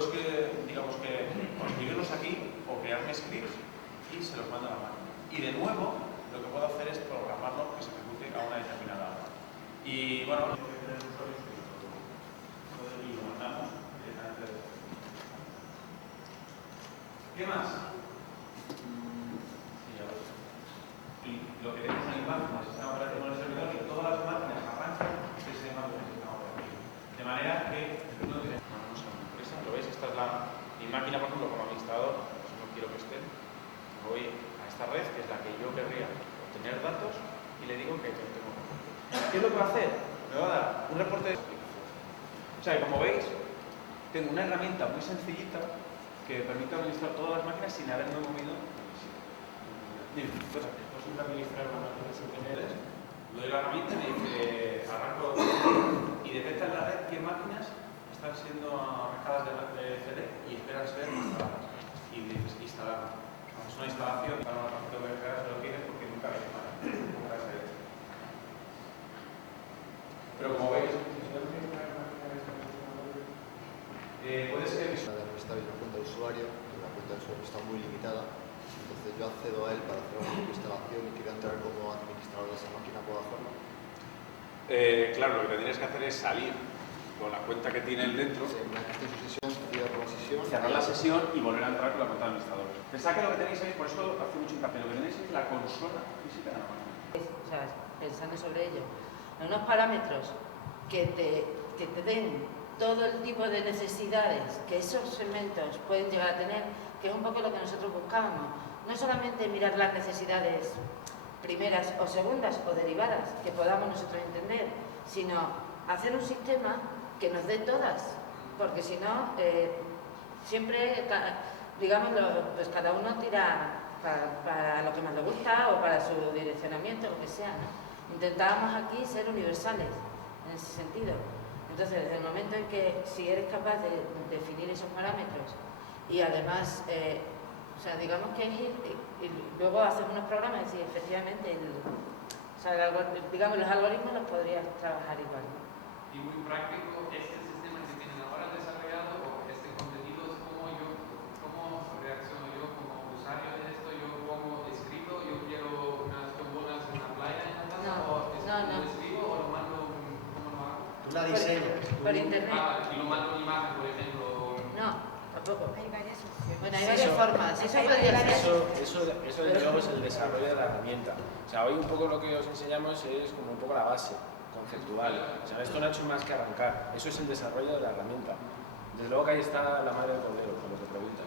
puedo escribir, digamos que, o escribirlos aquí o crearme scripts y se los mando a la máquina. Y de nuevo, lo que puedo hacer es programarlo que se ejecute a una determinada hora. Y bueno, lo mandamos directamente. ¿Qué más? Y lo que vemos en la imagen del sistema operativo en el servidor, y todas las máquinas arrancan de ese sistema operativo. De manera que no tenemos una empresa. ¿Lo veis? Esta es mi máquina, por ejemplo, como administrador, pues no quiero que esté. Voy a esta red, que es la que yo querría obtener datos, y le digo que tengo que hacer. ¿Qué es lo que va a hacer? Me va a dar un reporte de... O sea, como veis, tengo una herramienta muy sencillita que permite administrar todas las máquinas sin haberme movido. Dime, pues ¿es posible administrar una máquina sin tener? Le doy la herramienta y me dice, arranco y detecta en la red qué máquinas están siendo arrancadas de CD y esperan ser instaladas. Y dices, instalar. Es una instalación para una parte de VGA, lo tienes porque nunca hay nada. Pero como veis, puede ser que... Está bien la cuenta de usuario, y la cuenta de usuario está muy limitada. Entonces yo accedo a él para hacer una instalación y quiero entrar como administrador de esa máquina, ¿puedo hacerlo? Claro, lo que tienes que hacer es salir con la cuenta que tiene él dentro. Sí, una vez que esté en su sesión, cierro la sesión. Cerrar la sesión y volver a entrar con la cuenta de administrador. Pensad que lo que tenéis ahí, por eso hace mucho hincapié, lo que tenéis es la consola física de la máquina. O sea, pensando sobre ello, en unos parámetros que te den todo el tipo de necesidades que esos segmentos pueden llegar a tener, que es un poco lo que nosotros buscábamos. No solamente mirar las necesidades primeras o segundas o derivadas que podamos nosotros entender, sino hacer un sistema que nos dé todas, porque si no, siempre, digamos, pues cada uno tira para lo que más le gusta o para su direccionamiento, lo que sea, ¿no? Intentábamos aquí ser universales en ese sentido. Entonces, desde el momento en que si eres capaz de definir esos parámetros y además, o sea, digamos que es ir, y luego hacer unos programas y efectivamente, digamos, los algoritmos los podrías trabajar igual, ¿no? Y muy práctico, este sistema que tienen ahora desarrollado o este contenido es cómo reacciono yo como usuario de esto. Yo escribo, yo quiero unas tombonas en la playa en la casa, lo escribo o lo mando, ¿cómo lo hago? Tú la diseñas. Por internet. Y lo mando en imagen, por ejemplo. No, tampoco. Hay varias opciones. Bueno, hay varias formas. Eso desde luego es el desarrollo de la herramienta. O sea, hoy un poco lo que os enseñamos es como un poco la base conceptual. O sea, esto no ha hecho más que arrancar. Eso es el desarrollo de la herramienta. Desde luego que ahí está la madre del cordero, con lo que preguntas.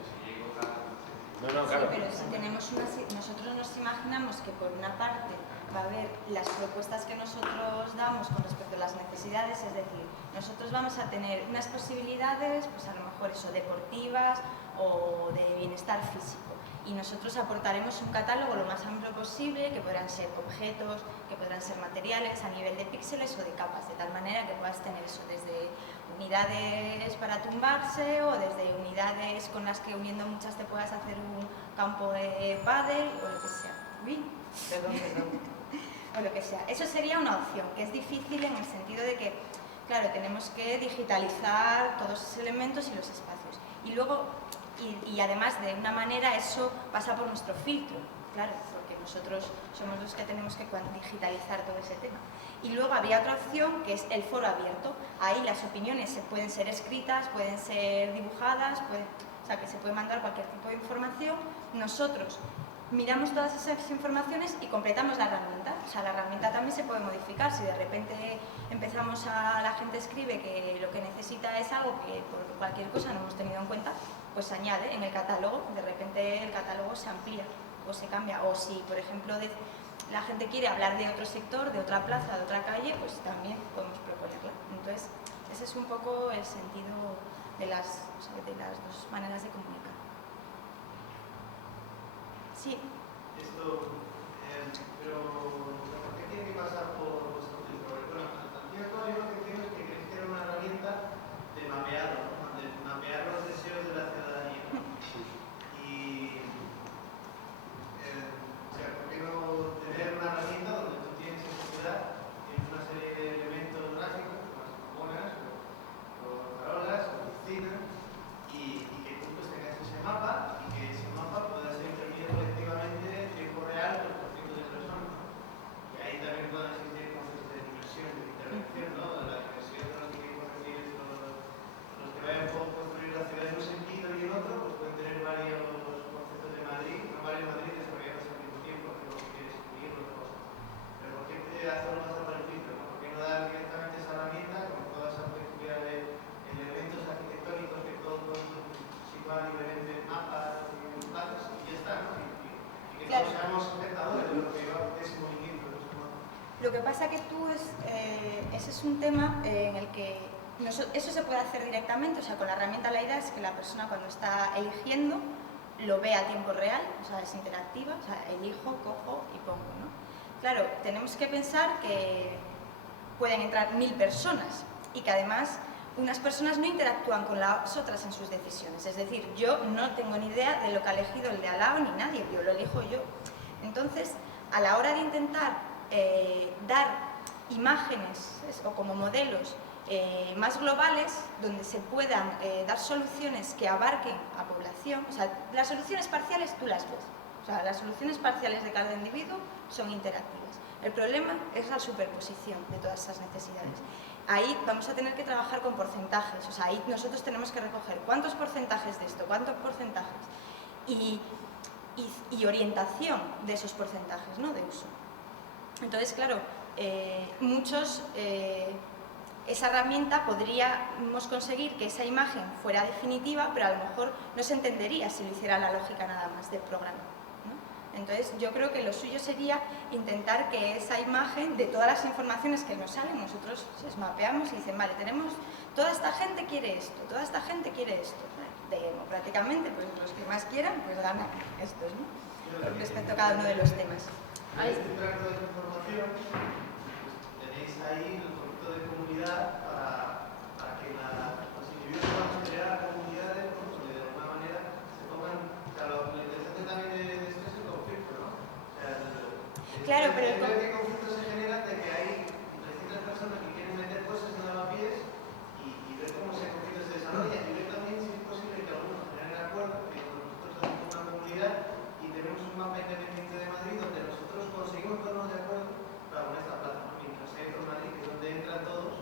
No, claro. Sí, pero si tenemos nosotros nos imaginamos que por una parte va a haber las propuestas que nosotros damos con respecto a las necesidades, es decir, nosotros vamos a tener unas posibilidades, pues a lo mejor eso, deportivas o de bienestar físico. Y nosotros aportaremos un catálogo lo más amplio posible, que podrán ser objetos, que podrán ser materiales a nivel de píxeles o de capas, de tal manera que puedas tener eso desde unidades para tumbarse o desde unidades con las que uniendo muchas te puedas hacer un campo de pádel o lo que sea. Uy, perdón. O lo que sea. Eso sería una opción, que es difícil en el sentido de que, claro, tenemos que digitalizar todos esos elementos y los espacios. Y luego, y además de una manera eso pasa por nuestro filtro, claro, porque nosotros somos los que tenemos que digitalizar todo ese tema. Y luego había otra opción que es el foro abierto. Ahí las opiniones pueden ser escritas, pueden ser dibujadas, o sea que se puede mandar cualquier tipo de información. Nosotros miramos todas esas informaciones y completamos la herramienta. O sea, la herramienta también se puede modificar. Si de repente la gente escribe que lo que necesita es algo que por cualquier cosa no hemos tenido en cuenta, pues se añade en el catálogo. De repente el catálogo se amplía o se cambia. O si, por ejemplo, la gente quiere hablar de otro sector, de otra plaza, de otra calle, pues también podemos proponerla. Entonces, ese es un poco el sentido de las dos maneras de comunicar. Sí. Esto, pero ¿por qué tiene que pasar por vuestro filtro? Bueno, al fin y al cabo yo lo que entiendo es que queréis tener una herramienta de mapeado, ¿no? De mapear los deseos de la ciudadanía. Y, o sea, ¿por qué no tener una herramienta donde tú tienes esa ciudad, tienes una serie de elementos gráficos, como las bombonas, o farolas, o piscinas, y mapa y que ese mapa pueda ser intervenido colectivamente en tiempo real por cientos de personas, ¿no? Y ahí también pueden existir conceptos de dimensión, de intervención, ¿no? De la dimensión de los que corregir los que vayan a construir la ciudad en un sentido y en otro, pues pueden tener varios conceptos de Madrid, no varios Madrid desarrollados al mismo tiempo, que es lo que quiere escribir los cosas. Pero ¿por qué hacerlo más para el filtro? ¿Por qué no dar directamente esa herramienta con toda esa flexibilidad de elementos arquitectónicos que todos sitúan diferentes mapas y plazas y ya está, ¿no? Y que Claro. todos seamos espectadores de lo que va a ese movimiento. Lo que pasa que ese es un tema en el que eso se puede hacer directamente, o sea, con la herramienta la idea es que la persona cuando está eligiendo lo ve a tiempo real, o sea, es interactiva, o sea, elijo, cojo y pongo, ¿no? Claro, tenemos que pensar que pueden entrar 1000 personas y que además unas personas no interactúan con las otras en sus decisiones, es decir, yo no tengo ni idea de lo que ha elegido el de al lado ni nadie, yo lo elijo yo. Entonces, a la hora de intentar dar imágenes o como modelos más globales, donde se puedan dar soluciones que abarquen a población, o sea, las soluciones parciales tú las ves, o sea, las soluciones parciales de cada individuo son interactivas. El problema es la superposición de todas esas necesidades. Ahí vamos a tener que trabajar con porcentajes, o sea, ahí nosotros tenemos que recoger cuántos porcentajes de esto, cuántos porcentajes y orientación de esos porcentajes, ¿no?, de uso. Entonces, claro, esa herramienta podríamos conseguir que esa imagen fuera definitiva, pero a lo mejor no se entendería si lo hiciera la lógica nada más del programa, ¿no? Entonces, yo creo que lo suyo sería intentar que esa imagen, de todas las informaciones que nos salen, nosotros mapeamos y dicen, vale, tenemos, toda esta gente quiere esto, toda esta gente quiere esto. Democráticamente, pues los que más quieran, pues ganan estos, ¿no? Respecto a cada uno de los temas. En este tracto de información, pues, tenéis ahí el concepto de comunidad para que los individuos puedan generar comunidades, ¿no? Que de alguna manera se pongan. O sea, lo interesante también de esto es el conflicto, ¿no? O sea, claro, pero ¿qué conflicto se genera de que hay distintas personas que quieren meter cosas en lavapiés y ver cómo ese conflicto se desarrolla? Y ver también si es posible que algunos generen acuerdo, que nosotros hacemos una comunidad y tenemos un mapa independiente de Madrid donde nosotros conseguimos ponernos de acuerdo para poner esta plaza, ¿no? Mientras hay otro Madrid, que es donde entran todos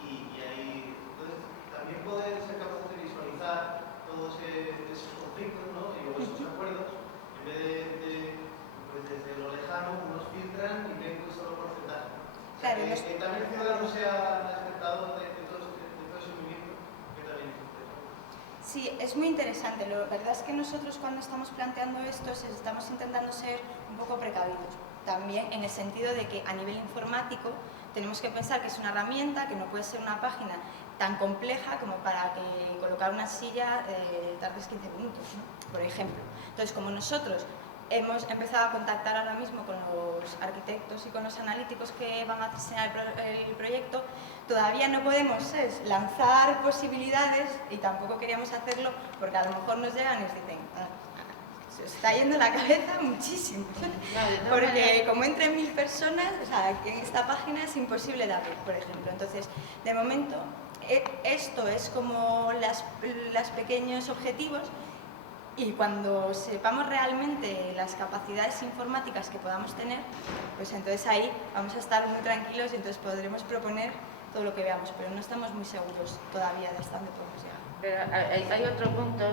y ahí, entonces, también poder ser capaces de visualizar todos esos conflictos, ¿no? Y luego esos acuerdos, en vez de pues desde lo lejano, unos filtran y ven solo porcentaje. O sea, claro, que también el ciudadano sea espectador de todo ese movimiento, que también es interesante. sí, es muy interesante. La verdad es que nosotros cuando estamos planteando esto estamos intentando ser un poco precavidos. También en el sentido de que a nivel informático tenemos que pensar que es una herramienta, que no puede ser una página tan compleja como para que colocar una silla tardes 15 minutos, ¿no?, por ejemplo. Entonces, como nosotros hemos empezado a contactar ahora mismo con los arquitectos y con los analíticos que van a diseñar el proyecto, todavía no podemos lanzar posibilidades y tampoco queríamos hacerlo porque a lo mejor nos llegan y nos dicen se os está yendo la cabeza muchísimo, porque como entren 1000 personas, o sea, en esta página es imposible darlo, por ejemplo. Entonces, de momento, esto es como los pequeños objetivos. Y cuando sepamos realmente las capacidades informáticas que podamos tener, pues entonces ahí vamos a estar muy tranquilos y entonces podremos proponer todo lo que veamos, pero no estamos muy seguros todavía de hasta dónde podemos llegar. Pero hay otro punto,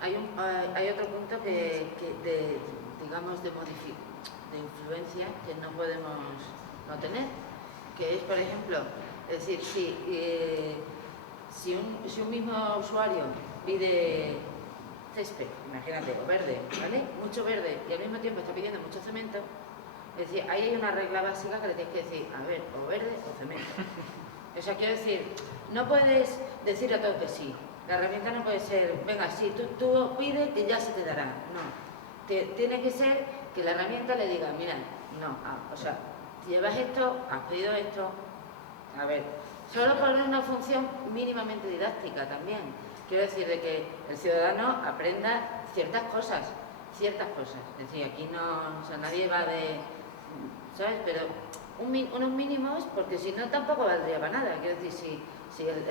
hay otro punto digamos, de influencia que no podemos no tener, que es, por ejemplo, es decir, si un mismo usuario pide césped, imagínate, o verde, ¿vale? Mucho verde, y al mismo tiempo está pidiendo mucho cemento, es decir, ahí hay una regla básica que le tienes que decir, a ver, o verde o cemento. O sea, quiero decir, no puedes decir a todo que sí. La herramienta no puede ser, venga, sí, tú pides que ya se te dará. No. Tiene que ser que la herramienta le diga, mira, no, o sea, llevas esto, has pedido esto. A ver, solo por una función mínimamente didáctica también. Quiero decir, de que el ciudadano aprenda ciertas cosas. Es decir, aquí no, o sea, nadie va de, ¿sabes? Pero unos mínimos, porque si no tampoco valdría para nada. Quiero decir, si Si el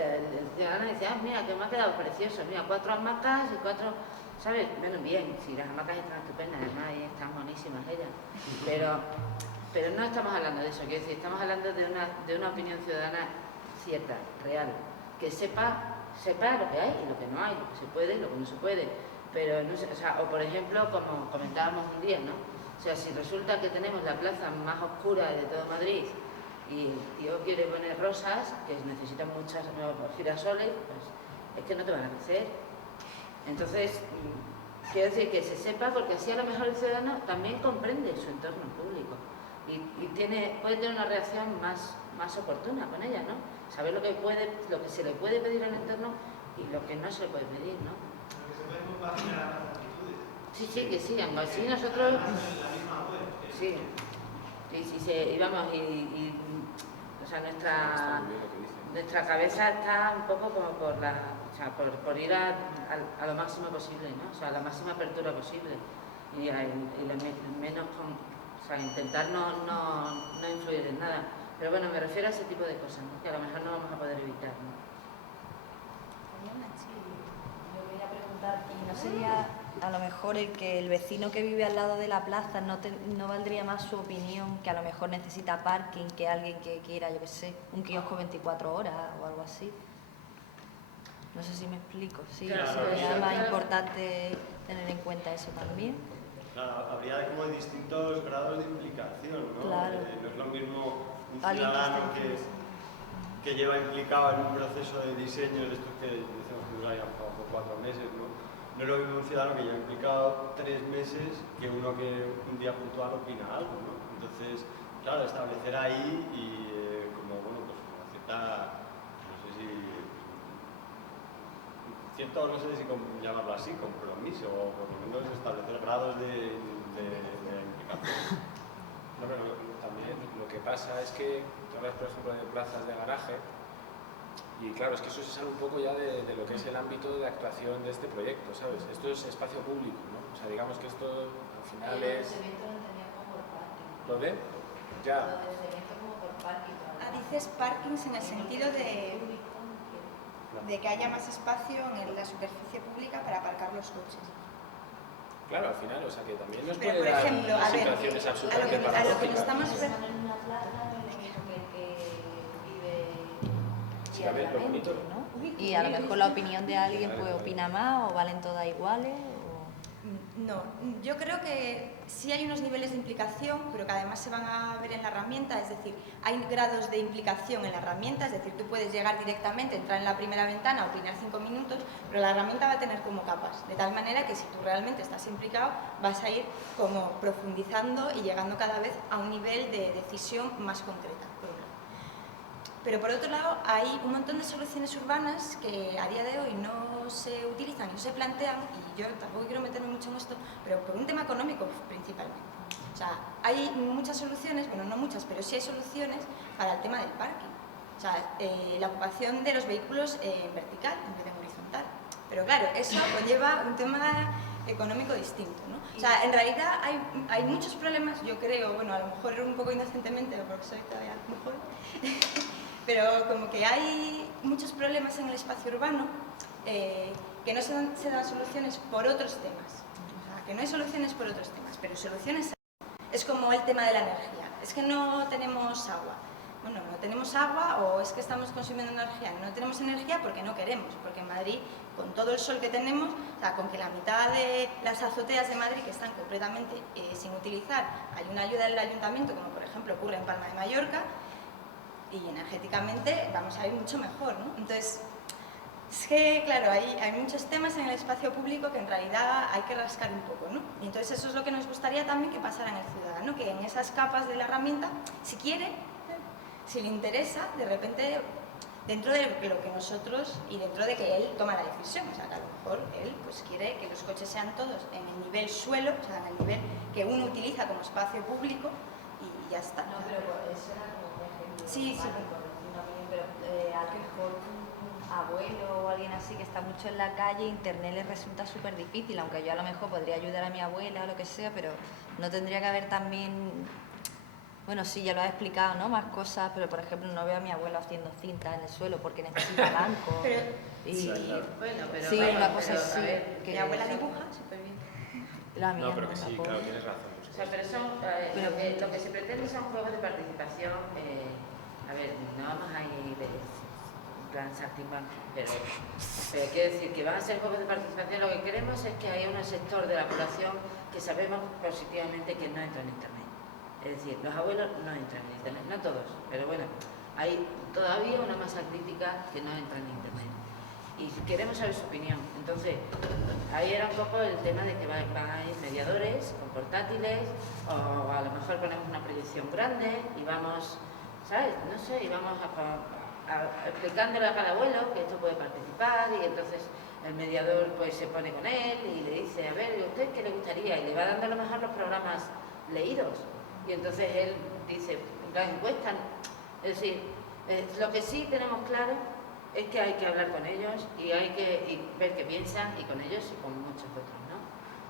ciudadano dice, mira, que me ha quedado precioso, mira, 4 hamacas y 4, ¿sabes? Bueno, bien, si las hamacas están estupendas, además ahí están monísimas ellas, pero no estamos hablando de eso, quiero decir, estamos hablando de una opinión ciudadana cierta, real, que sepa lo que hay y lo que no hay, lo que se puede y lo que no se puede, pero no sé, o sea, o por ejemplo, como comentábamos un día, ¿no? O sea, si resulta que tenemos la plaza más oscura de todo Madrid y el tío quiere poner rosas, que necesitan muchas girasoles, pues es que no te van a crecer. Entonces, quiero decir que se sepa, porque así a lo mejor el ciudadano también comprende su entorno público y puede tener una reacción más oportuna con ella, ¿no? Saber lo que se le puede pedir al entorno y lo que no se le puede pedir, ¿no? Lo que se puede compaginar a las actitudes. Sí, que sí, así nosotros... La misma web. Sí, y vamos, o sea, nuestra cabeza está un poco como por ir a lo máximo posible, ¿no? O sea, a la máxima apertura posible y menos o sea, intentar no influir en nada. Pero bueno, me refiero a ese tipo de cosas, ¿no? Que a lo mejor no vamos a poder evitar, ¿no? Yo quería preguntar, ¿y no sería a lo mejor el vecino que vive al lado de la plaza no valdría más su opinión, que a lo mejor necesita parking, que alguien que quiera, yo qué sé, un kiosco 24 horas o algo así? No sé si me explico. Sí, Claro, sería más importante tener en cuenta eso también. Claro, habría como distintos grados de implicación, ¿no? Claro. No es lo mismo un Alguien ciudadano que que lleva implicado en un proceso de diseño de estos que decimos que dura ya por 4 meses, ¿no? No es lo mismo un ciudadano que lleva implicado 3 meses que uno que un día puntual opina algo, ¿no? Entonces, claro, establecer ahí y como, bueno, pues una cierta, no sé si, cierto, no sé si llamarlo así, compromiso, o por lo menos establecer grados de implicación. No, pero también lo que pasa es que tú hablas, por ejemplo, de plazas de garaje y claro, es que eso se sale un poco ya de lo que es el ámbito de actuación de este proyecto, ¿sabes? Esto es espacio público, ¿no? O sea, digamos que esto al final es... ¿Lo de? Ya. Dices parkings en el sentido de que haya más espacio en la superficie pública para aparcar los coches. Claro, al final, o sea, que también nos Pero, puede por dar ejemplo, a ver, situaciones a absolutamente lo que paradójicas. nos estamos en una plaza que vive Sí, a ver, lo bonito. ¿no? Y a lo mejor la opinión de alguien pues opina más o valen todas iguales. No, yo creo que sí hay unos niveles de implicación, pero que además se van a ver en la herramienta, es decir, hay grados de implicación en la herramienta, es decir, tú puedes llegar directamente, entrar en la primera ventana, opinar 5 minutos, pero la herramienta va a tener como capas, de tal manera que si tú realmente estás implicado, vas a ir como profundizando y llegando cada vez a un nivel de decisión más concreta, por un lado. Pero por otro lado, hay un montón de soluciones urbanas que a día de hoy no se utilizan, no se plantean, y yo tampoco quiero meterme mucho en esto, pero por un tema económico principalmente. O sea, hay muchas soluciones, bueno, no muchas, pero sí hay soluciones para el tema del parking. O sea, la ocupación de los vehículos en vertical en vez de en horizontal. Pero claro, eso conlleva un tema económico distinto, ¿no? O sea, en realidad hay muchos problemas, yo creo, bueno, a lo mejor un poco inocentemente, porque soy todavía muy joven, pero como que hay muchos problemas en el espacio urbano que no se dan soluciones por otros temas. O sea, que no hay soluciones por otros temas, pero soluciones hay. Es como el tema de la energía. Es que no tenemos agua. Bueno, no tenemos agua o es que estamos consumiendo energía. No tenemos energía porque no queremos, porque en Madrid, con todo el sol que tenemos, o sea, con que la mitad de las azoteas de Madrid que están completamente sin utilizar, hay una ayuda del ayuntamiento, como por ejemplo ocurre en Palma de Mallorca, y energéticamente vamos a ir mucho mejor, ¿no? Entonces, es que, claro, hay muchos temas en el espacio público que en realidad hay que rascar un poco, ¿no? Y entonces eso es lo que nos gustaría también que pasara en el ciudadano, que en esas capas de la herramienta, si quiere, si le interesa, de repente, dentro de lo que nosotros y dentro de que él toma la decisión, o sea, que a lo mejor él pues quiere que los coches sean todos en el nivel suelo, o sea, en el nivel que uno utiliza como espacio público y ya está. No, pero eso era como un ejemplo. Sí, sí. Pero a lo mejor un abuelo o alguien así que está mucho en la calle, internet le resulta súper difícil, aunque yo a lo mejor podría ayudar a mi abuela o lo que sea, pero no tendría que haber también Bueno, sí, ya lo has explicado, ¿no? Más cosas, pero por ejemplo no veo a mi abuelo haciendo cinta en el suelo porque necesita banco. Pero, y Bueno, pero sí, bueno, una cosa pero, así. a ver, que mi abuela dibuja súper bien. La mía No, pero que la sí, pobre. claro, tienes razón. o sea, pero son, lo que se pretende son juegos de participación, a ver, no vamos a ir en plan saltimbanqui, pero quiero decir que van a ser juegos de participación. Lo que queremos es que haya un sector de la población que sabemos positivamente que no entra en Internet. Es decir, los abuelos no entran en Internet, no todos, pero bueno, hay todavía una masa crítica que no entra en Internet. Y queremos saber su opinión. Entonces, ahí era un poco el tema de que van a ir mediadores con portátiles, o a lo mejor ponemos una proyección grande y vamos, ¿sabes? No sé, y vamos explicándole a cada abuelo que esto puede participar, y entonces el mediador pues se pone con él y le dice, a ver, ¿y a usted qué le gustaría? Y le va dando a lo mejor los programas leídos. Y entonces él dice, la encuesta, es decir, lo que sí tenemos claro es que hay que hablar con ellos y hay que ver qué piensan, y con ellos y con muchos otros, ¿no?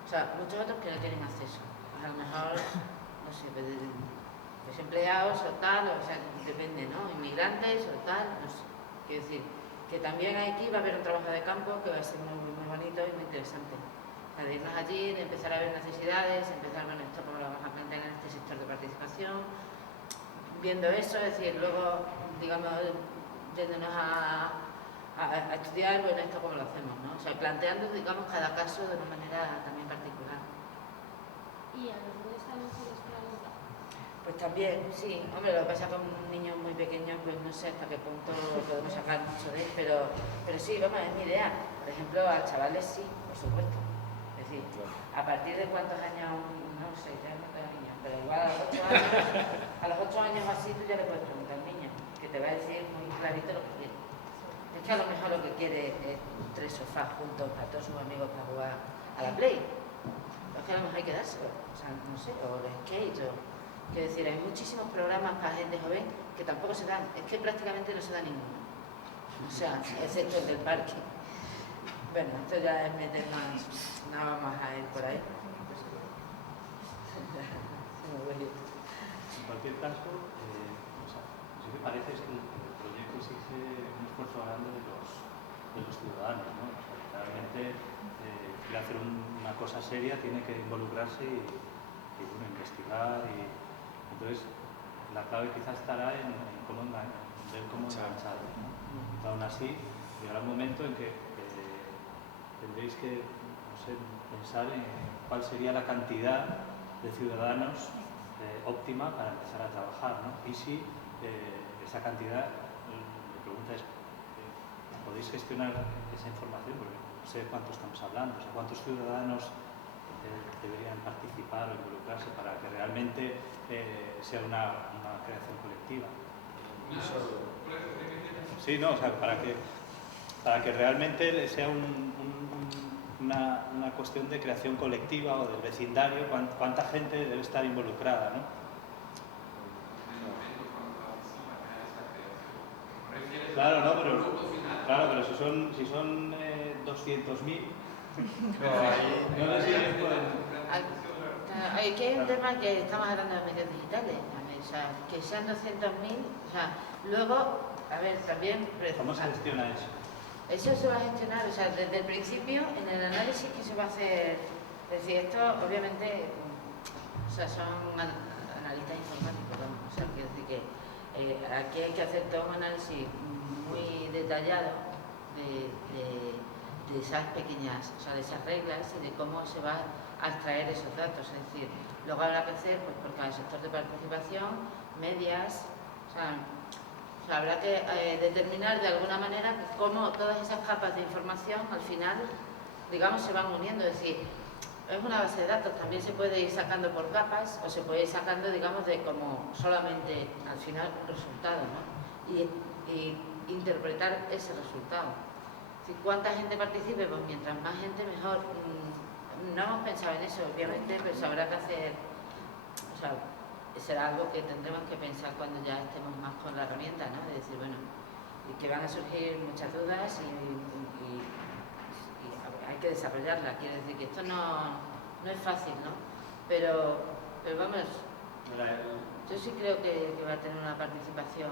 O sea, muchos otros que no tienen acceso. Pues a lo mejor, no sé, desempleados o tal, o sea, depende, ¿no? Inmigrantes o tal, no sé. Quiero decir, que también aquí va a haber un trabajo de campo que va a ser muy, muy bonito y muy interesante. O sea, de irnos allí, de empezar a ver necesidades, empezar a ver esto cómo lo vamos a plantear en este sector de participación, viendo eso, es decir, luego, digamos, yéndonos a estudiar, bueno, esto cómo lo hacemos, ¿no? O sea, planteando, digamos, cada caso de una manera también particular. ¿Y a los 2 años se les pregunta? Pues también, sí, hombre, lo que pasa con un niño muy pequeño, pues no sé hasta qué punto podemos sacar mucho de él, pero sí, vamos, es mi idea. Por ejemplo, a chavales sí, por supuesto. Es decir, a partir de cuántos años, no sé, ya no tengo niños, pero igual a los 8 años, a los 8 años así tú ya le puedes preguntar al niño, que te va a decir muy clarito lo que quiere. Es que a lo mejor lo que quiere es 3 sofás juntos para todos sus amigos para jugar a la Play. Es que a lo mejor hay que dárselo, o sea, no sé, o el skate, o... Quiero decir, hay muchísimos programas para gente joven que tampoco se dan, es que prácticamente no se da ninguno. O sea, excepto el del parque. Bueno, esto ya es meter más, no vamos a ir por ahí. En cualquier caso, sí me parece que el proyecto exige un esfuerzo grande de los ciudadanos, ¿no? O sea, realmente, quiere hacer una cosa seria, tiene que involucrarse y bueno, investigar, y entonces la clave quizás estará en ver cómo engancharlos, ¿no? Y aún así, llegará un momento en que tendréis que, no sé, pensar en cuál sería la cantidad de ciudadanos óptima para empezar a trabajar, ¿no? Y si esa cantidad, la pregunta es, ¿podéis gestionar esa información? Porque no sé de cuántos estamos hablando, o sea, cuántos ciudadanos deberían participar o involucrarse para que realmente sea una creación colectiva. Sí, no, o sea, para que realmente sea una cuestión de creación colectiva o del vecindario, cuánta gente debe estar involucrada, ¿no? Claro, no, pero si son 200.000, no sé si Aquí hay un tema que estamos hablando de medios digitales, o sea, que sean 200.000, o sea, luego, a ver, también... ¿Cómo se gestiona eso? Eso se va a gestionar, o sea, desde el principio, en el análisis que se va a hacer, es decir, esto obviamente, o sea, son analistas informáticos, vamos, o sea, quiero decir que aquí hay que hacer todo un análisis muy detallado de esas pequeñas, o sea, de esas reglas y de cómo se va a extraer esos datos, es decir, luego habrá que hacer, pues por cada sector de participación, medias, o sea, habrá que determinar de alguna manera cómo todas esas capas de información al final, digamos, se van uniendo. Es decir, es una base de datos, también se puede ir sacando por capas o se puede ir sacando, digamos, de como solamente al final un resultado, ¿no? Y interpretar ese resultado. Si cuánta gente participe, pues mientras más gente mejor. No hemos pensado en eso, obviamente, pues habrá que hacer, o sea, será algo que tendremos que pensar cuando ya estemos más con la herramienta, ¿no? De decir, bueno, y que van a surgir muchas dudas y hay que desarrollarla. Quiero decir que esto no es fácil, ¿no? Pero vamos... Yo sí creo que va a tener una participación.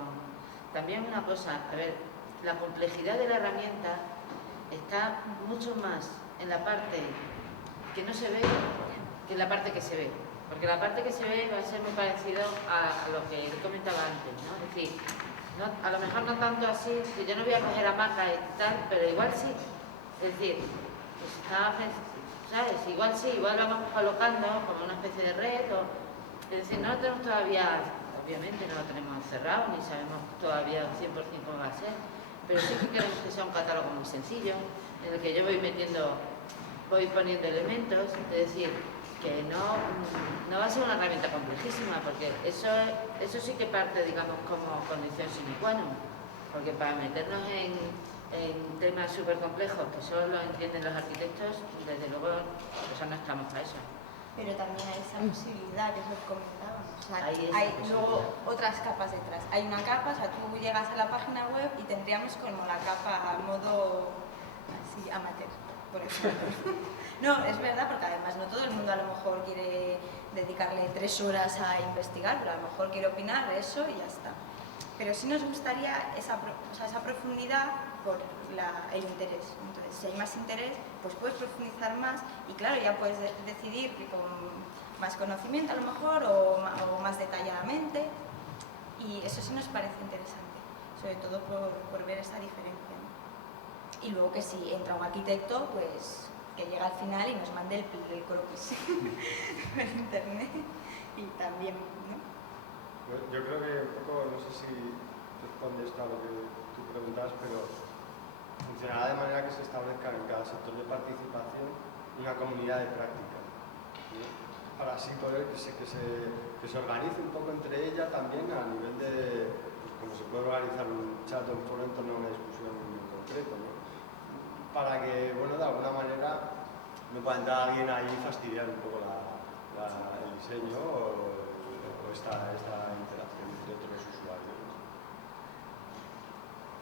También una cosa, a ver, la complejidad de la herramienta está mucho más en la parte que no se ve que en la parte que se ve. Porque la parte que se ve va a ser muy parecido a lo que comentaba antes, ¿no? Es decir, no, a lo mejor no tanto así, que yo no voy a coger hamaca y tal, pero igual sí. Es decir, ¿sabes? Igual sí, igual vamos colocando como una especie de red. Es decir, no lo tenemos todavía, obviamente no lo tenemos cerrado, ni sabemos todavía 100% cómo va a ser, pero sí que queremos que sea un catálogo muy sencillo, en el que yo voy poniendo elementos, es decir, que no va a ser una herramienta complejísima, porque eso sí que parte, digamos, como condición sine qua non, porque para meternos en temas súper complejos que solo entienden los arquitectos, desde luego, no estamos para eso. Pero también hay esa posibilidad que es lo que comentábamos. O sea, hay luego otras capas detrás. Hay una capa, o sea, tú llegas a la página web y tendríamos como la capa a modo así amateur, por ejemplo. No, es verdad, porque además no todo el mundo a lo mejor quiere dedicarle 3 horas a investigar, pero a lo mejor quiere opinar de eso y ya está. Pero sí nos gustaría esa profundidad por el interés. Entonces, si hay más interés, pues puedes profundizar más y claro, ya puedes decidir que con más conocimiento a lo mejor o más detalladamente, y eso sí nos parece interesante, sobre todo por ver esa diferencia, ¿no? Y luego que si entra un arquitecto, pues que llegue al final y nos mande el croquis por internet y también, ¿no? Yo creo que un poco, no sé si responde esto a lo que tú preguntas, pero funcionará de manera que se establezca en cada sector de participación una comunidad de práctica, ¿sí? Para así poder que se organice un poco entre ella también a nivel de, pues, como se puede organizar un chat o un foro en torno a una discusión en concreto, ¿no? Para que, bueno, de alguna manera no pueda entrar alguien ahí y fastidiar un poco el diseño o esta interacción entre otros usuarios.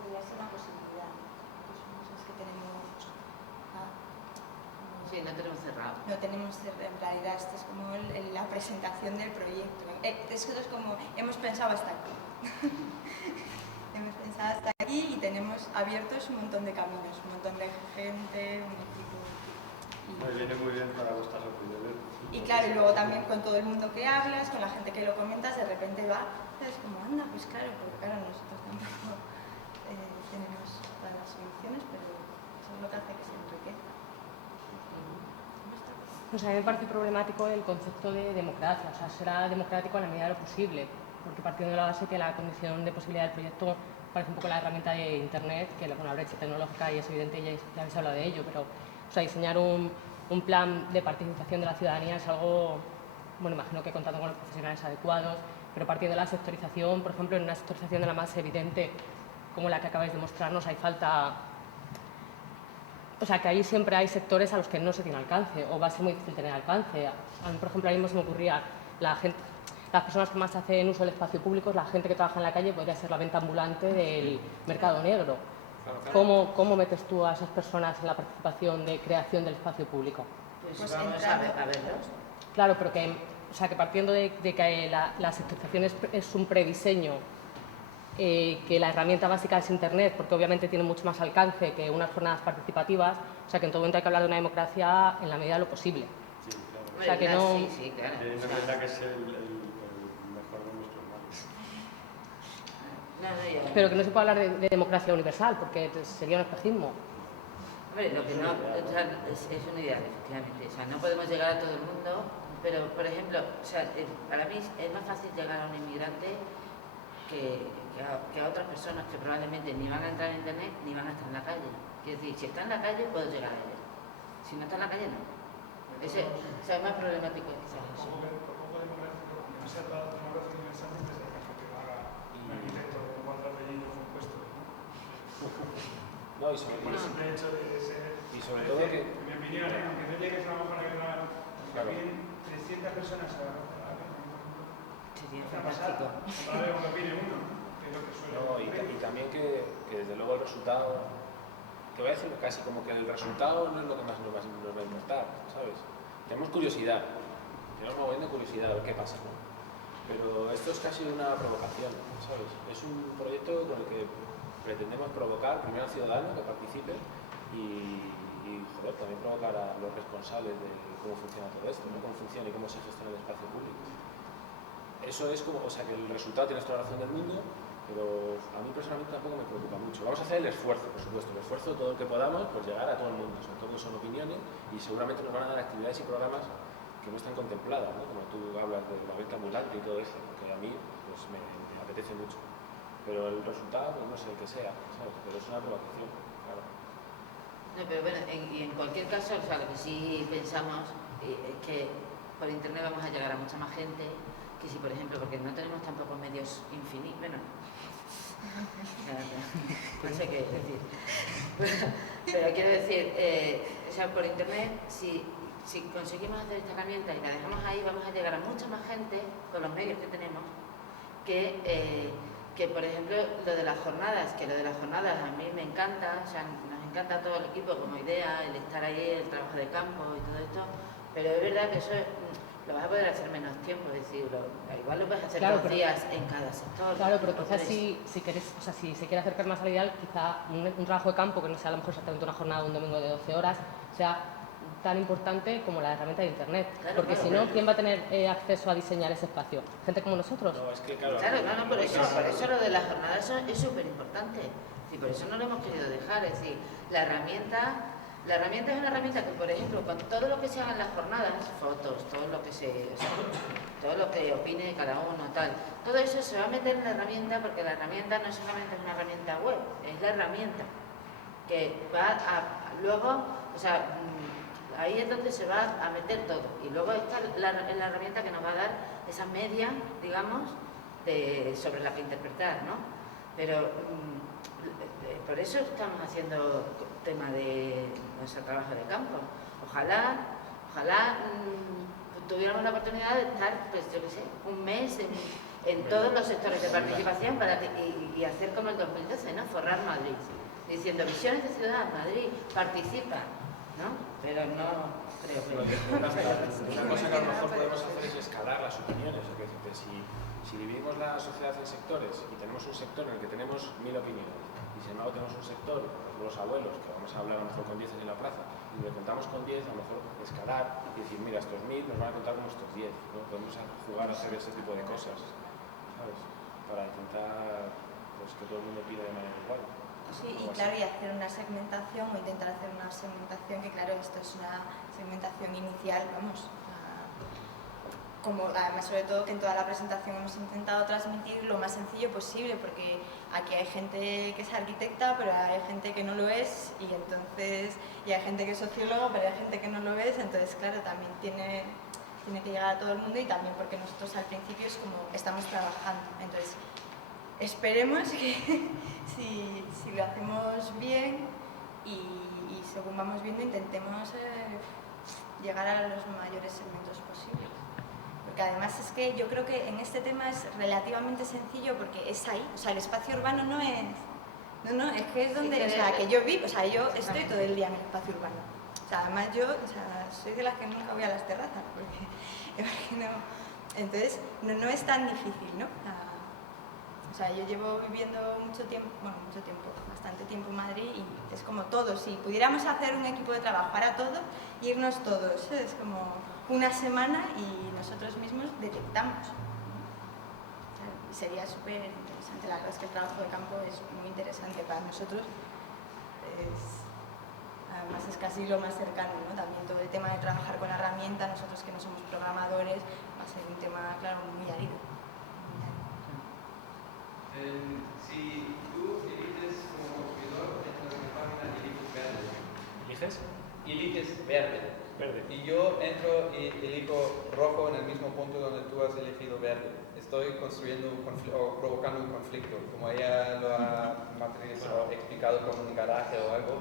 Podría ser una posibilidad. Pues es que tenemos... Sí, no tenemos cerrado. No tenemos cerrado, en realidad esto es como la presentación del proyecto. Es como, hemos pensado hasta aquí. Hemos pensado hasta aquí y tenemos abiertos un montón de caminos, un montón de gente, un equipo. Me viene muy bien para vuestras opiniones. Y claro, y luego también con todo el mundo que hablas, con la gente que lo comentas, de repente va, ¿sabes? Como anda, pues claro, porque claro, nosotros tampoco tenemos todas las soluciones, pero eso es lo que hace que se enriquezca. Pues a mí me parece problemático el concepto de democracia, o sea, será democrático en la medida de lo posible, porque partiendo de la base que la condición de posibilidad del proyecto parece un poco la herramienta de Internet, que con la brecha tecnológica y es evidente, ya habéis hablado de ello, pero o sea, diseñar un plan de participación de la ciudadanía es algo, bueno, imagino que contando con los profesionales adecuados, pero partiendo de la sectorización, por ejemplo, en una sectorización de la más evidente, como la que acabáis de mostrarnos, hay falta... O sea, que ahí siempre hay sectores a los que no se tiene alcance o va a ser muy difícil tener alcance. A mí, por ejemplo, ahí mismo se me ocurría las personas que más hacen uso del espacio público, la gente que trabaja en la calle, podría ser la venta ambulante del mercado negro. ¿Cómo metes tú a esas personas en la participación de creación del espacio público? Pues vamos a verlos. Claro, pero que partiendo de que la sectorización es un prediseño, que la herramienta básica es Internet, porque obviamente tiene mucho más alcance que unas jornadas participativas, o sea que en todo momento hay que hablar de una democracia en la medida de lo posible. Sí, claro. O sea que no... Sí, claro. Teniendo en cuenta que es el mejor de nuestros males. Pero que no se puede hablar de democracia universal, porque sería un espejismo. Hombre, lo que no... O sea, es un ideal, efectivamente. O sea, no podemos llegar a todo el mundo, pero, por ejemplo, o sea, para mí es más fácil llegar a un inmigrante que a otras personas que probablemente ni van a entrar en Internet ni van a estar en la calle. Quiero decir, si está en la calle, puedo llegar a ella. Si no está en la calle, no. O sea, es más problemático quizás eso. Tampoco democrático, que no sea toda la democracia universal desde el caso que lo haga un arquitecto con 4 apellidos compuestos, ¿no? No, y sobre por el simple hecho de ser... Y sobre todo que... En mi opinión, aunque no llegues a lo mejor a grabar, claro. vienen 300 personas a la sería fantástico. Para ver lo que opine uno, que es lo que suele ocurrir. Y también que desde luego el resultado, que voy a decir casi como que el resultado no es lo que más nos va a importar, ¿sabes? Tenemos curiosidad, tenemos un momento de curiosidad a ver qué pasa, ¿no? Pero esto es casi una provocación, ¿sabes? Es un proyecto con el que pretendemos provocar primero al ciudadano que participe y joder, también provocar a los responsables de cómo funciona todo esto, ¿no? Cómo funciona y cómo se gestiona el espacio público. Eso es como, o sea, que el resultado tiene toda la razón del mundo, pero a mí personalmente tampoco me preocupa mucho. Vamos a hacer el esfuerzo, por supuesto, el esfuerzo todo lo que podamos por llegar a todo el mundo, sobre todo son opiniones y seguramente nos van a dar actividades y programas que no están contempladas, ¿no? Como tú hablas de la venta ambulante y todo eso, que a mí pues, me apetece mucho. Pero el resultado, pues no sé el que sea, ¿sabes? Pero es una provocación, claro. No, pero bueno, y en cualquier caso, o sea, lo que sí pensamos es que por internet vamos a llegar a mucha más gente que si, por ejemplo, porque no tenemos tampoco medios infinitos, bueno, no sé qué decir, pero quiero decir, o sea, por internet, si conseguimos hacer esta herramienta y la dejamos ahí, vamos a llegar a mucha más gente con los medios que tenemos que por ejemplo, lo de las jornadas, a mí me encanta, o sea, nos encanta todo el equipo como idea, el estar ahí, el trabajo de campo y todo esto, pero es verdad que eso lo vas a poder hacer menos tiempo, es decir, igual lo puedes hacer claro, 2 días en cada sector. Claro, pero quizás si se quiere acercar más al ideal, quizá un trabajo de campo que no sea a lo mejor exactamente una jornada de un domingo de 12 horas, sea tan importante como la herramienta de internet, claro, porque si no, ¿quién va a tener acceso a diseñar ese espacio? ¿Gente como nosotros? No, es que claro, por eso lo de las jornadas es súper importante, y por eso no lo hemos querido dejar, es decir, la herramienta es una herramienta que, por ejemplo, con todo lo que se haga en las jornadas, fotos, todo lo que opine cada uno, tal, todo eso se va a meter en la herramienta, porque la herramienta no solamente es una herramienta web, es la herramienta que va a luego, o sea, ahí es donde se va a meter todo, y luego está la herramienta que nos va a dar esa media, digamos, sobre la que interpretar, ¿no? Pero por eso estamos haciendo tema de nuestro trabajo de campo. Ojalá tuviéramos la oportunidad de estar, pues yo qué sé, un mes en todos los sectores de participación y hacer como el 2012, ¿no? Forrar Madrid, diciendo visiones de ciudad, Madrid, participa, ¿no? Pero no creo que... Una cosa que a lo mejor podemos hacer es escalar las opiniones, es decir, si dividimos la sociedad en sectores y tenemos un sector en el que tenemos 1000 opiniones y sin embargo tenemos un sector, los abuelos, que vamos a hablar a lo mejor con 10 en la plaza, y le contamos con 10, a lo mejor escalar y decir, mira, estos 1000 nos van a contar como estos 10, ¿no? Podemos jugar a hacer ese tipo de cosas, ¿sabes? Para intentar pues, que todo el mundo opine de manera igual. Sí, y claro, y hacer una segmentación o intentar hacer una segmentación, que claro, esto es una segmentación inicial, vamos, como además sobre todo que en toda la presentación hemos intentado transmitir lo más sencillo posible, porque aquí hay gente que es arquitecta, pero hay gente que no lo es, y hay gente que es sociólogo, pero hay gente que no lo es, entonces claro, también tiene que llegar a todo el mundo, y también porque nosotros al principio es como estamos trabajando, entonces esperemos que si lo hacemos bien y según vamos viendo intentemos llegar a los mayores segmentos posibles. Porque además es que yo creo que en este tema es relativamente sencillo porque es ahí, o sea, el espacio urbano no es... No, es que es donde, o sea, que yo vivo, o sea, yo estoy todo el día en el espacio urbano. O sea, además yo, o sea, soy de las que nunca voy a las terrazas, porque imagino... Entonces, no es tan difícil, ¿no? O sea, yo llevo viviendo bastante tiempo en Madrid, y es como todo, si pudiéramos hacer un equipo de trabajo para todo, irnos todos, es como una semana y nosotros mismos detectamos. Y sería súper interesante, la verdad es que el trabajo de campo es muy interesante para nosotros, además es casi lo más cercano, ¿no? También todo el tema de trabajar con la herramienta, nosotros que no somos programadores, va a ser un tema, claro, muy árido. Si tú eliges como consumidor, entras en la página y eliges verde. ¿Eliges? Eliges verde. Y yo entro y elijo rojo en el mismo punto donde tú has elegido verde. Estoy construyendo o provocando un conflicto, como ella lo ha explicado como un garaje o algo.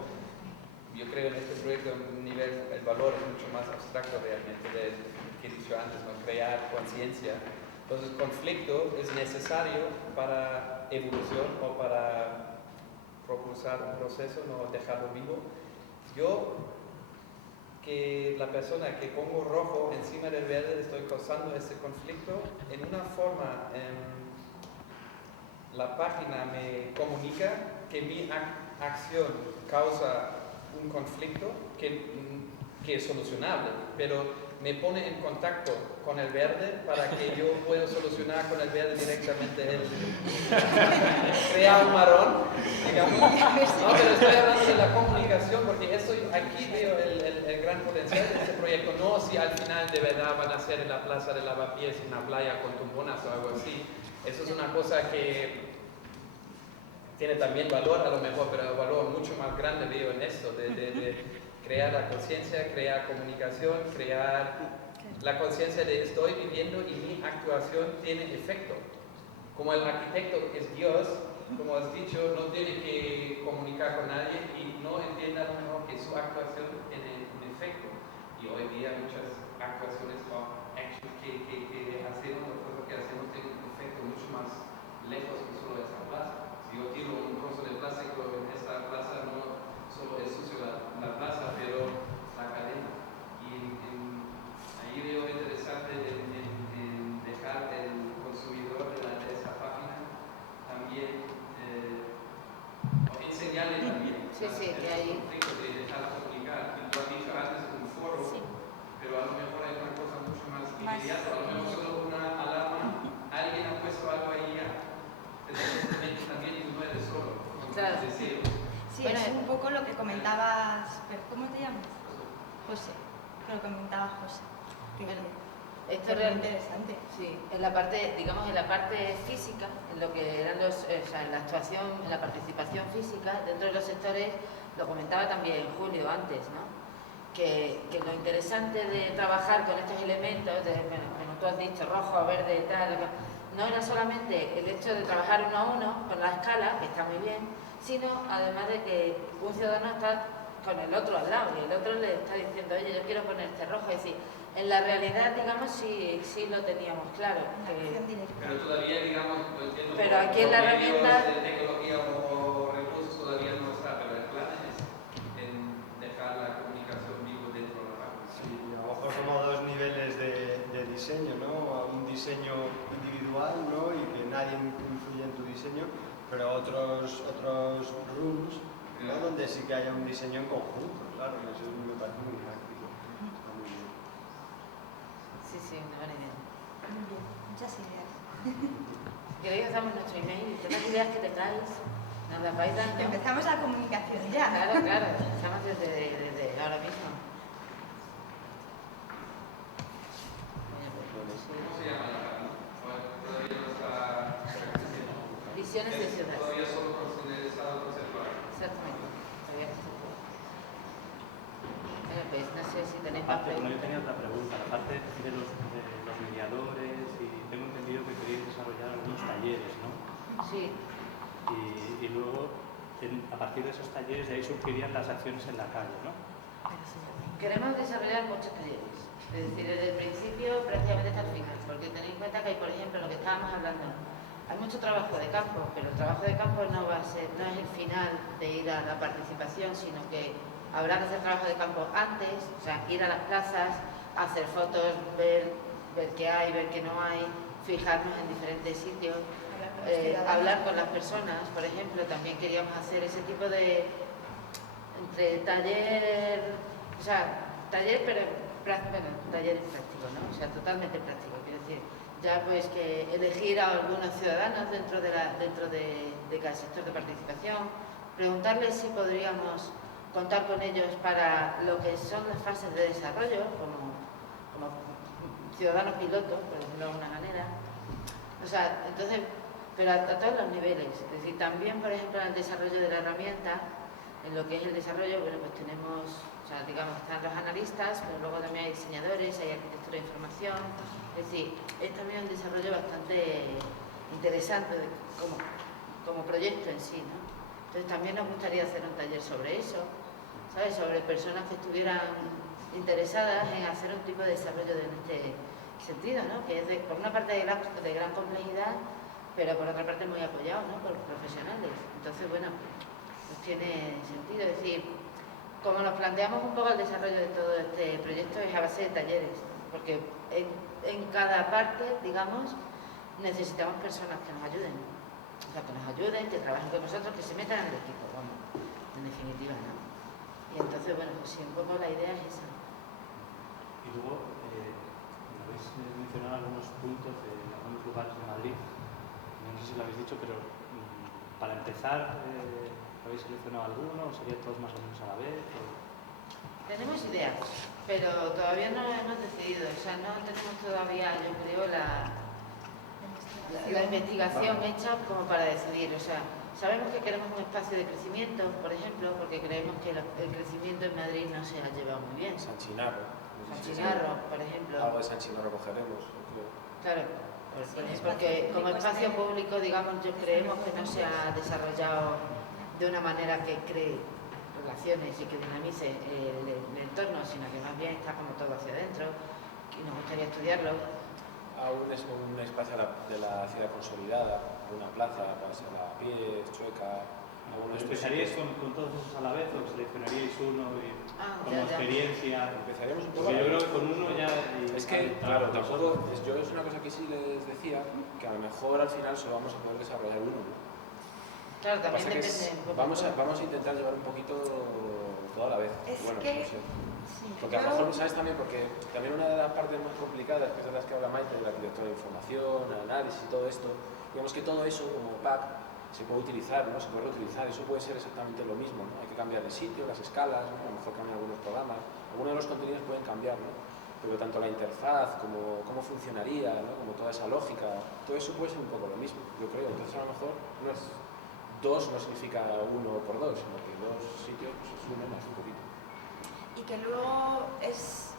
Yo creo en este proyecto el valor es mucho más abstracto realmente del que he dicho antes, ¿no? Crear conciencia. Entonces, conflicto es necesario para evolución o para propulsar un proceso, no dejarlo vivo. Yo que la persona que pongo rojo encima del verde estoy causando ese conflicto. En una forma, la página me comunica que mi acción causa un conflicto que es solucionable, pero me pone en contacto con el verde para que yo pueda solucionar con el verde directamente crea un marrón, digamos. No, pero estoy hablando de la comunicación porque eso, aquí veo el gran potencial de este proyecto. No si al final de verdad van a ser en la Plaza de Lavapiés una playa con tumbonas o algo así. Eso es una cosa que tiene también valor a lo mejor, pero valor mucho más grande veo en esto, de crear la conciencia, crear comunicación, crear la conciencia de estoy viviendo y mi actuación tiene efecto. Como el arquitecto es Dios, como has dicho, no tiene que comunicar con nadie y no entiende a lo mejor que su actuación tiene un efecto. Y hoy día muchas actuaciones o actions que hacemos, las cosas que hacemos tienen un efecto mucho más lejos que solo esa plaza. Si yo tiro un trozo de plástico en esta plaza, no solo es sucio la plaza, pero la cadena. Y ahí veo interesante en dejar el consumidor de esa página también, o enseñarle también sí, que hay conflicto de dejar comunicar. Y tú has dicho antes un foro, pero a lo mejor hay una cosa mucho más inmediata, a lo mejor solo una alarma, alguien ha puesto algo ahí ya. Entonces también no eres solo. Claro. Sí, bueno, es un poco lo que comentabas, ¿cómo te llamas? José, lo que comentaba José. Esto es realmente interesante. Sí, en la parte, digamos, en la parte física, en lo que eran en la actuación, en la participación física, dentro de los sectores, lo comentaba también Julio antes, ¿no? Que lo interesante de trabajar con estos elementos, como tú has dicho, rojo, verde, tal, no era solamente el hecho de trabajar uno a uno con la escala, que está muy bien, sino además de que un ciudadano está con el otro al lado y el otro le está diciendo, oye, yo quiero ponerte rojo. Es decir, en la realidad, digamos, sí lo teníamos claro. Pero todavía, digamos, lo entiendo. Pero aquí en la herramienta de tecnología o recursos todavía no está, pero el plan es en dejar la comunicación vivo dentro de la página. Sí, a lo mejor como dos niveles de diseño, ¿no? Un diseño individual, ¿no? Y que nadie influye en tu diseño, pero otros rooms, ¿no? Donde sí que haya un diseño en conjunto, claro, y eso me parece muy práctico. Está muy bien. Sí, una buena idea. Muy bien, muchas ideas. ¿Queréis que damos nuestro email? Todas las ideas que tengáis, nos las vais dando. Empezamos la comunicación ya. Claro, empezamos desde ahora mismo. ¿Cómo se llama la página? Todavía no está. Visiones de ciudad. Todavía solo con el estado conceptual. Exactamente. Todavía conceptual. Bueno, pues no sé si tenéis más Aparte, preguntas. yo tenía otra pregunta. Aparte de los mediadores, y tengo entendido que queréis desarrollar algunos talleres, ¿no? Sí. Y luego, a partir de esos talleres, de ahí surgirían las acciones en la calle, ¿no? Queremos desarrollar muchos talleres. Es decir, desde el principio prácticamente hasta el final. Porque tenéis en cuenta que hay, por ejemplo, lo que estábamos hablando, hay mucho trabajo de campo, pero el trabajo de campo no es el final de ir a la participación, sino que habrá que hacer trabajo de campo antes, o sea, ir a las plazas, hacer fotos, ver qué hay, ver qué no hay, fijarnos en diferentes sitios, hablar con las personas. Por ejemplo, también queríamos hacer ese tipo de entre taller, o sea, taller pero taller práctico, ¿no? O sea, totalmente práctico, quiero decir, ya pues que elegir a algunos ciudadanos dentro de cada sector de participación, preguntarles si podríamos contar con ellos para lo que son las fases de desarrollo, como ciudadanos pilotos, por decirlo de alguna manera. O sea, entonces, pero a todos los niveles. Es decir, también, por ejemplo, en el desarrollo de la herramienta, en lo que es el desarrollo, bueno, pues tenemos, o sea, digamos, están los analistas, pero luego también hay diseñadores, hay arquitectura de información. Es decir, es también un desarrollo bastante interesante como proyecto en sí, ¿no? Entonces también nos gustaría hacer un taller sobre eso, ¿sabes? Sobre personas que estuvieran interesadas en hacer un tipo de desarrollo en este sentido, ¿no? Que es por una parte de gran complejidad, pero por otra parte muy apoyado, ¿no? Por profesionales. Entonces, bueno, pues tiene sentido. Es decir, como nos planteamos un poco el desarrollo de todo este proyecto es a base de talleres, porque en cada parte, digamos, necesitamos personas que nos ayuden, o sea, que nos ayuden, que trabajen con nosotros, que se metan en el equipo, vamos, en definitiva, ¿no? Y entonces, bueno, pues sí, un poco la idea es esa. Y luego, habéis mencionado algunos puntos de algunos lugares de Madrid, no sé si lo habéis dicho, pero para empezar, ¿habéis seleccionado alguno o serían todos más o menos a la vez? Tenemos ideas, pero todavía no hemos decidido, o sea, no tenemos todavía, yo creo, la investigación hecha como para decidir, o sea, sabemos que queremos un espacio de crecimiento, por ejemplo, porque creemos que el crecimiento en Madrid no se ha llevado muy bien. San Chinarro. San Chinarro, por ejemplo. Algo de San Chinarro cogeremos, yo creo. Claro, porque como espacio público, digamos, yo creemos que no se ha desarrollado de una manera que cree relaciones y que dinamice el entorno, sino que más bien está como todo hacia adentro, y nos gustaría estudiarlo. Aún es un espacio de la ciudad consolidada, una plaza para ser a pie, Chueca. ¿Empezaríais con todos esos a la vez o seleccionaríais uno y como ya. experiencia? Empezaríamos un poco. Porque yo creo que con uno ya. Es que, claro, tampoco. Yo es una cosa que sí les decía, que a lo mejor al final solo vamos a poder desarrollar uno. Claro, también depende. Vamos a intentar llevar un poquito todo a la vez. Es bueno, que. No sé. Porque a lo mejor, ¿sabes también? Porque también una de las partes más complicadas, que es de las que habla Maite, de la arquitectura de información, el análisis y todo esto, digamos que todo eso como pack se puede utilizar, ¿no? Se puede reutilizar, eso puede ser exactamente lo mismo, ¿no? Hay que cambiar el sitio, las escalas, ¿no? A lo mejor cambian algunos programas, algunos de los contenidos pueden cambiar, ¿no? Pero tanto la interfaz como cómo funcionaría, ¿no? Como toda esa lógica, todo eso puede ser un poco lo mismo, yo creo. Entonces a lo mejor dos no significa 1 por 2, sino que 2 sitios pues, es uno más un poquito. Y que luego es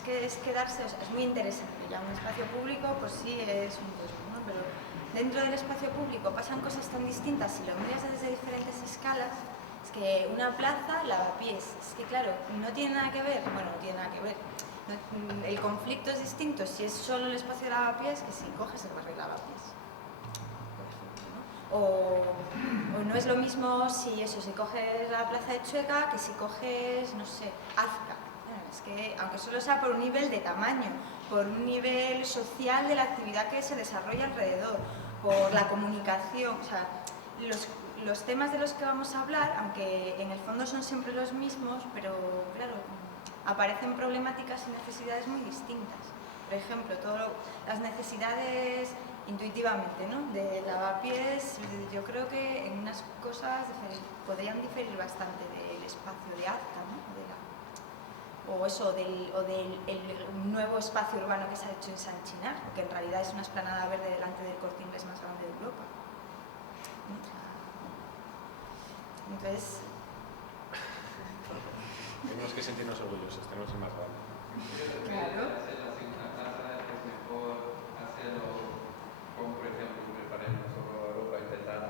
quedarse, o sea, es muy interesante. Ya un espacio público, pues sí, es un cosa, ¿no? Pero dentro del espacio público pasan cosas tan distintas si lo miras desde diferentes escalas. Es que una plaza, lavapiés, es que claro, no tiene nada que ver, bueno, no tiene nada que ver. El conflicto es distinto si es solo el espacio de lavapiés que si coges el barrio de lavapiés. O no es lo mismo si coges la plaza de Chueca que si coges, no sé, Azca. Es que, aunque solo sea por un nivel de tamaño, por un nivel social de la actividad que se desarrolla alrededor, por la comunicación, o sea, los temas de los que vamos a hablar, aunque en el fondo son siempre los mismos, pero claro, aparecen problemáticas y necesidades muy distintas. Por ejemplo, todas las necesidades intuitivamente, ¿no? De lavapiés, yo creo que en unas cosas podrían diferir bastante del espacio de Azca, ¿no? del nuevo espacio urbano que se ha hecho en San Chinar, que en realidad es una explanada verde delante del Corte Inglés más grande de Europa. Entonces... Tenemos que sentirnos orgullosos, tenemos el más grande. Claro. Como por ejemplo, preparemos Europa, intentar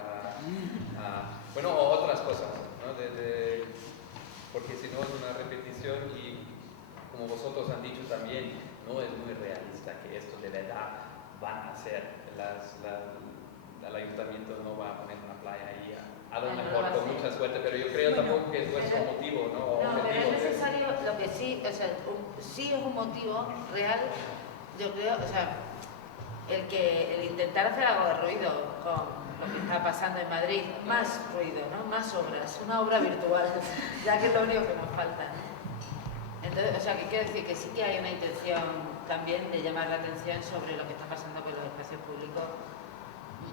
bueno, o otras cosas, ¿no? Porque si no es una repetición y como vosotros han dicho también, no es muy realista que esto de verdad van a hacer. El ayuntamiento no va a poner una playa ahí, a lo mejor con mucha suerte, pero yo creo tampoco que es vuestro motivo, ¿no? No, pero es necesario, lo que sí, o sea, sí es un motivo real, yo creo, o sea, el intentar hacer algo de ruido con lo que está pasando en Madrid, más ruido, ¿no? Más obras, una obra virtual, ya que es lo único que nos falta, ¿no? Entonces, o sea, que quiero decir que sí que hay una intención también de llamar la atención sobre lo que está pasando con los espacios públicos,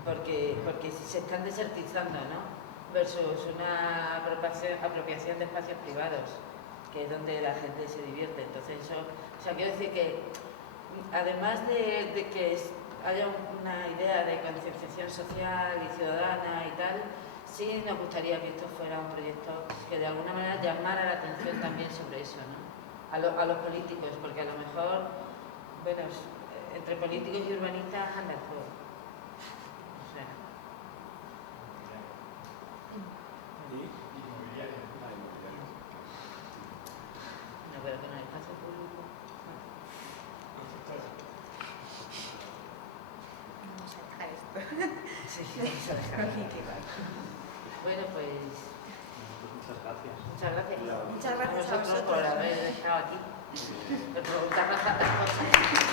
porque se están desertizando, ¿no? Versus una apropiación de espacios privados, que es donde la gente se divierte. Entonces, eso, o sea, quiero decir que además de que haya una idea de concienciación social y ciudadana y tal, sí nos gustaría que esto fuera un proyecto que de alguna manera llamara la atención también sobre eso, ¿no? A los políticos, porque a lo mejor, bueno, entre políticos y urbanistas anda el juego. O sea. No, pero que en el espacio público. Vamos a dejar esto. Sí, vamos a dejarlo. Bueno, pues... Muchas gracias. Muchas gracias. Muchas gracias a vosotros por vosotros. haber estado aquí, por preguntarnos tantas cosas.